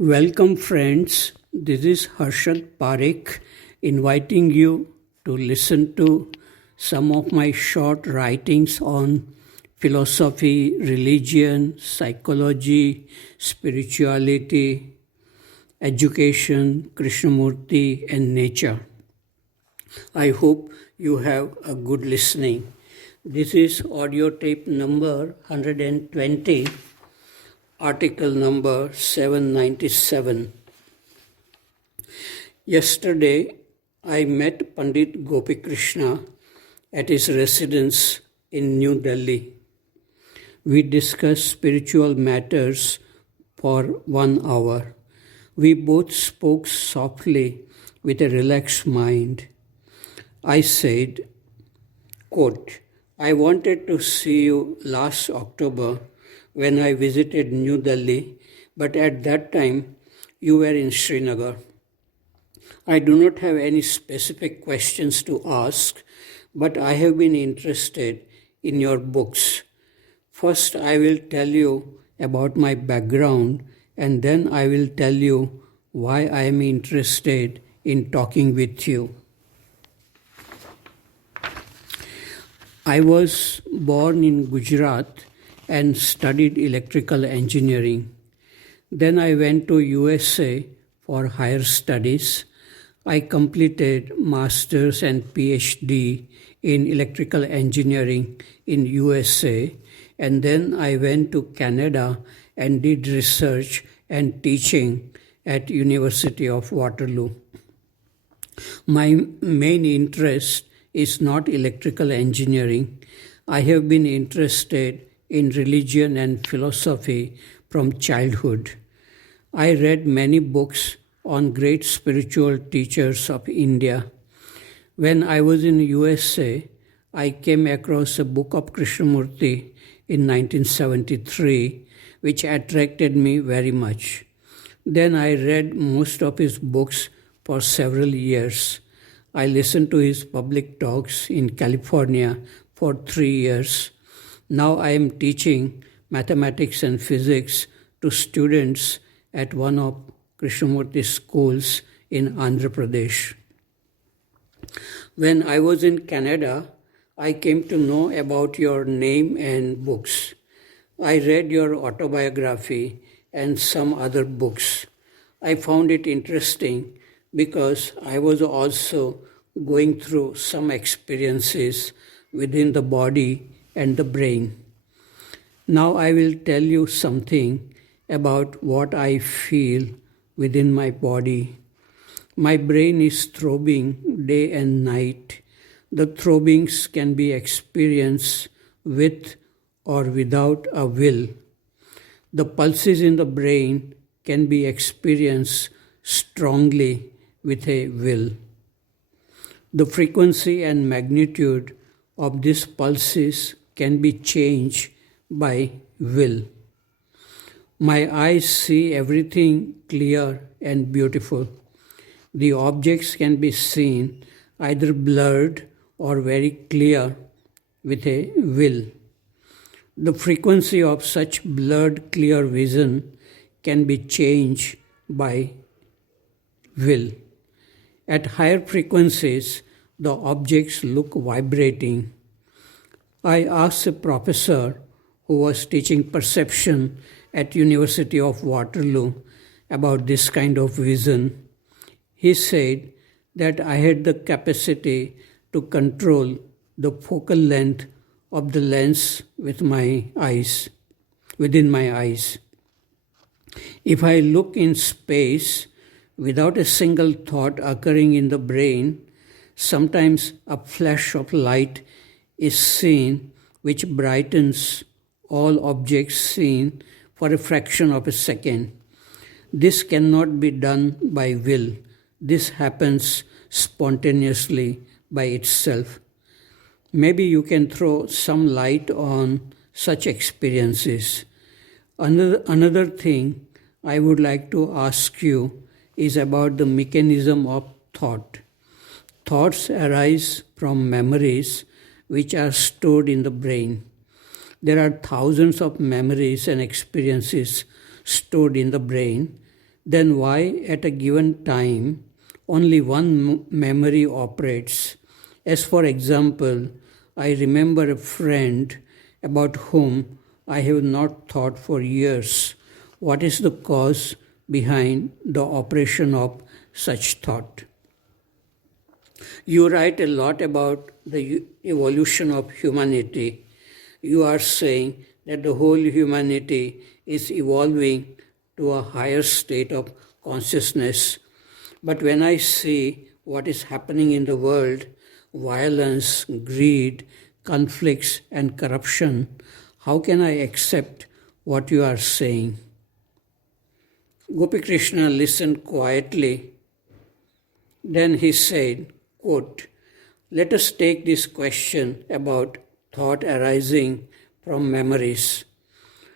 Welcome, friends. This is Harshad Parekh inviting you to listen to some of my short writings on philosophy, religion, psychology, spirituality, education, Krishnamurti, and nature. I hope you have a good listening. This is audio tape number 120, article number 797. Yesterday, I met Pandit Gopikrishna at his residence in New Delhi. We discussed spiritual matters for 1 hour. We both spoke softly with a relaxed mind. I said, quote, I wanted to see you last October when I visited New Delhi, but at that time you were in Srinagar. I do not have any specific questions to ask, but I have been interested in your books. First, I will tell you about my background, and then I will tell you why I am interested in talking with you. I was born in Gujarat and studied electrical engineering. Then I went to USA for higher studies. I completed master's and PhD in electrical engineering in USA, and then I went to Canada and did research and teaching at University of Waterloo. My main interest is not electrical engineering. I have been interested in religion and philosophy from childhood. I read many books on great spiritual teachers of India. When I was in USA, I came across a book of Krishnamurti in 1973, which attracted me very much. Then I read most of his books for several years. I listened to his public talks in California for 3 years. Now I am teaching mathematics and physics to students at one of Krishnamurti's schools in Andhra Pradesh. When I was in Canada, I came to know about your name and books. I read your autobiography and some other books. I found it interesting because I was also going through some experiences within the body and the brain. Now I will tell you something about what I feel within my body. My brain is throbbing day and night. The throbbings can be experienced with or without a will. The pulses in the brain can be experienced strongly with a will. The frequency and magnitude of these pulses can be changed by will. My eyes see everything clear and beautiful. The objects can be seen either blurred or very clear with a will. The frequency of such blurred, clear vision can be changed by will. At higher frequencies, the objects look vibrating. I asked a professor who was teaching perception at University of Waterloo about this kind of vision. He said that I had the capacity to control the focal length of the lens with my eyes, within my eyes. If I look in space without a single thought occurring in the brain, sometimes a flash of light is seen which brightens all objects seen for a fraction of a second. This cannot be done by will. This happens spontaneously by itself. Maybe you can throw some light on such experiences. Another thing I would like to ask you is about the mechanism of thought. Thoughts arise from memories which are stored in the brain. There are thousands of memories and experiences stored in the brain. then why at a given time only one memory operates? As for example, I remember a friend about whom I have not thought for years. What is the cause behind the operation of such thought? You write a lot about the evolution of humanity. You are saying that the whole humanity is evolving to a higher state of consciousness. But when I see what is happening in the world, violence, greed, conflicts, and corruption, how can I accept what you are saying? Gopi Krishna listened quietly. Then he said, quote, "Let us take this question about thought arising from memories.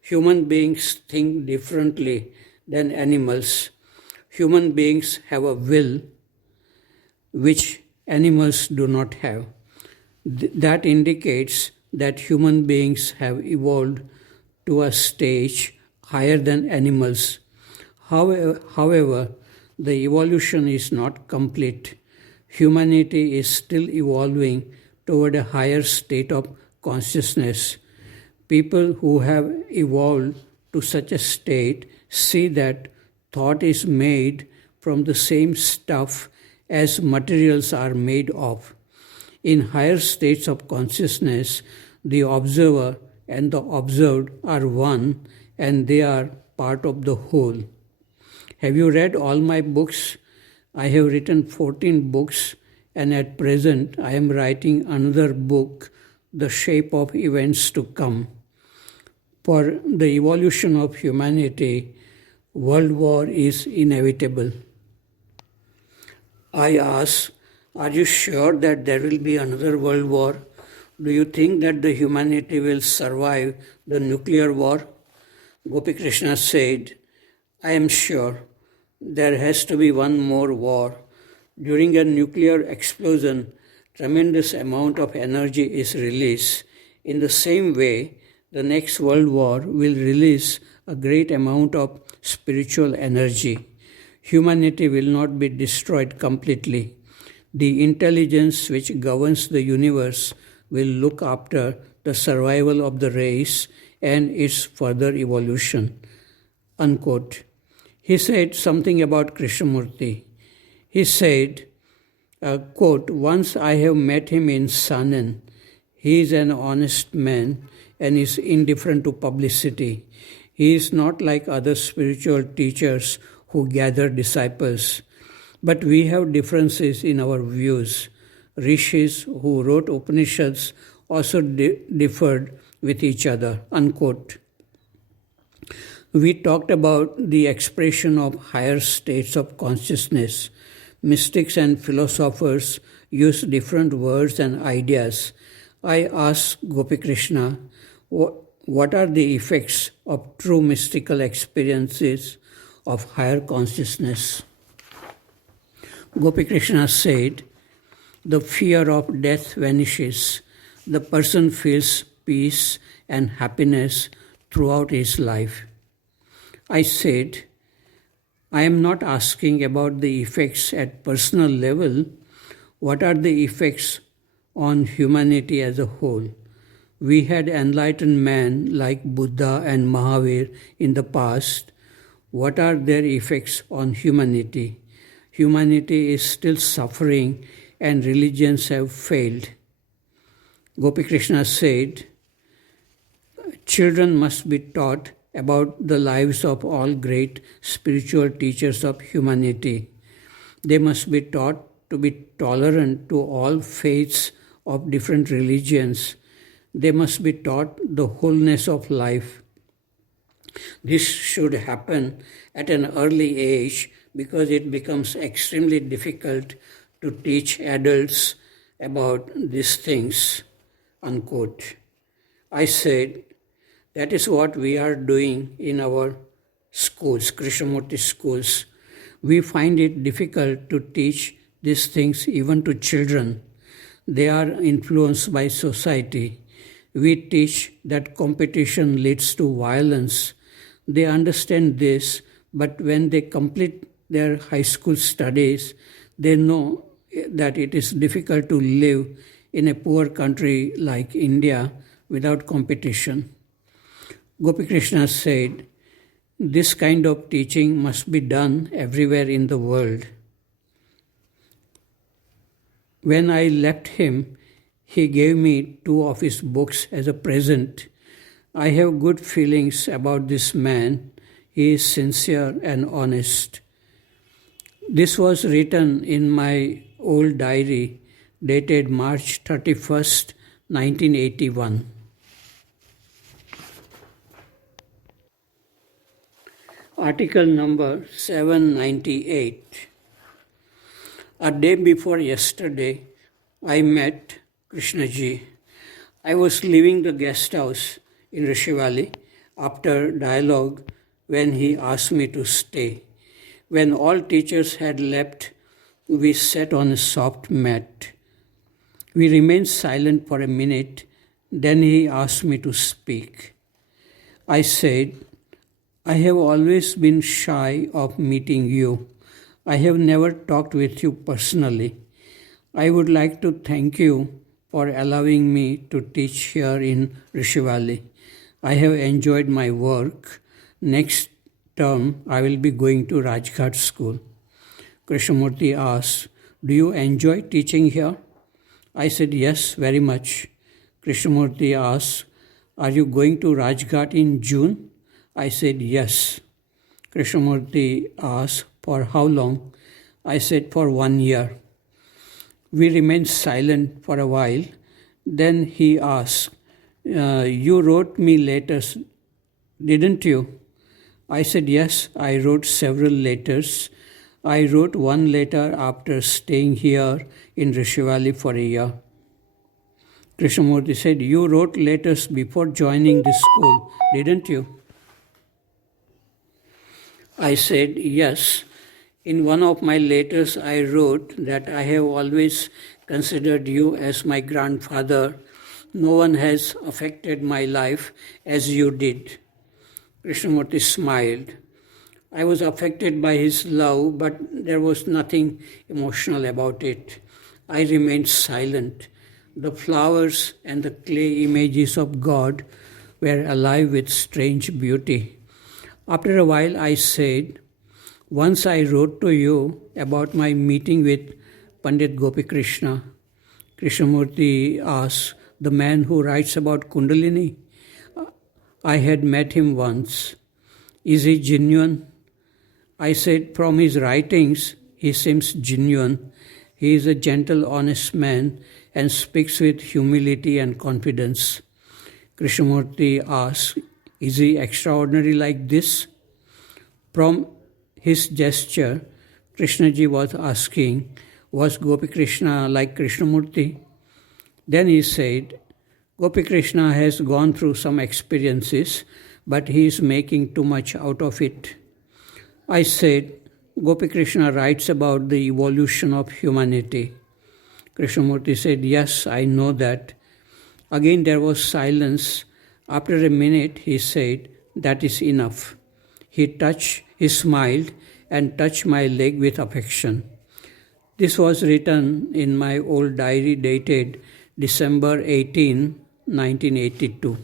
Human beings think differently than animals. Human beings have a will which animals do not have. That indicates that human beings have evolved to a stage higher than animals. However, the evolution is not complete. Humanity is still evolving toward a higher state of consciousness. People who have evolved to such a state see that thought is made from the same stuff as materials are made of. In higher states of consciousness, the observer and the observed are one, and they are part of the whole. Have you read all my books? I have written 14 books, and at present I am writing another book, The Shape of Events to Come. For the evolution of humanity, world war is inevitable." I ask, are you sure that there will be another world war? Do you think that the humanity will survive the nuclear war? Gopi Krishna said, I am sure there has to be one more war. During a nuclear explosion, tremendous amount of energy is released. In the same way, the next world war will release a great amount of spiritual energy. Humanity will not be destroyed completely. The intelligence which governs the universe will look after the survival of the race and its further evolution. Unquote. He said something about Krishnamurti. He said, quote, "Once I have met him in Sanan. He is an honest man and is indifferent to publicity. He is not like other spiritual teachers who gather disciples. But we have differences in our views. Rishis who wrote Upanishads also differed with each other." Unquote. We talked about the expression of higher states of consciousness. Mystics and philosophers use different words and ideas. I asked Gopi Krishna, what are the effects of true mystical experiences of higher consciousness? Gopi Krishna said, the fear of death vanishes. The person feels peace and happiness throughout his life. I said, I am not asking about the effects at personal level. What are the effects on humanity as a whole? We had enlightened men like Buddha and Mahavir in the past. What are their effects on humanity? Humanity is still suffering and religions have failed. Gopi Krishna said, children must be taught about the lives of all great spiritual teachers of humanity. They must be taught to be tolerant to all faiths of different religions. They must be taught the wholeness of life. This should happen at an early age because it becomes extremely difficult to teach adults about these things. Unquote. I said, that is what we are doing in our schools, Krishnamurti schools. We find it difficult to teach these things even to children. They are influenced by society. We teach that competition leads to violence. They understand this, but when they complete their high school studies, they know that it is difficult to live in a poor country like India without competition. Gopi Krishna said, "This kind of teaching must be done everywhere in the world." When I left him, he gave me 2 of his books as a present. I have good feelings about this man. He is sincere and honest. This was written in my old diary dated March 31st, 1981. Article number 798. A day before yesterday, I met Krishnaji. I was leaving the guest house in Rishi Valley after dialogue when he asked me to stay. When all teachers had left, we sat on a soft mat. We remained silent for a minute, then he asked me to speak. I said, "I have always been shy of meeting you. I have never talked with you personally. I would like to thank you for allowing me to teach here in Rishi Valley. I have enjoyed my work. Next term, I will be going to Rajghat school." Krishnamurti asked, "Do you enjoy teaching here?" I said, "Yes, very much." Krishnamurti asked, "Are you going to Rajghat in June?" I said, "Yes." Krishnamurti asked, "For how long?" I said, "For 1 year." We remained silent for a while. Then he asked, "You wrote me letters, didn't you?" I said, "Yes, I wrote several letters. I wrote one letter after staying here in Rishi Valley for a year." Krishnamurti said, "You wrote letters before joining this school, didn't you?" I said, "Yes. In one of my letters, I wrote that I have always considered you as my grandfather. No one has affected my life as you did." Krishnamurti smiled. I was affected by his love, but there was nothing emotional about it. I remained silent. The flowers and the clay images of God were alive with strange beauty. After a while, I said, "Once I wrote to you about my meeting with Pandit Gopi Krishna." Krishnamurti asked, "The man who writes about Kundalini?" I had met him once. "Is he genuine?" I said, "From his writings, he seems genuine. He is a gentle, honest man and speaks with humility and confidence." Krishnamurti asked, "Is he extraordinary like this?" From his gesture, Krishnaji was asking, was Gopi Krishna like Krishnamurti? Then he said, "Gopi Krishna has gone through some experiences, but he is making too much out of it." I said, "Gopi Krishna writes about the evolution of humanity." Krishnamurti said, "Yes, I know that." Again there was silence. After a minute he said, "That is enough." He smiled and touched my leg with affection. This was written in my old diary dated December 18, 1982.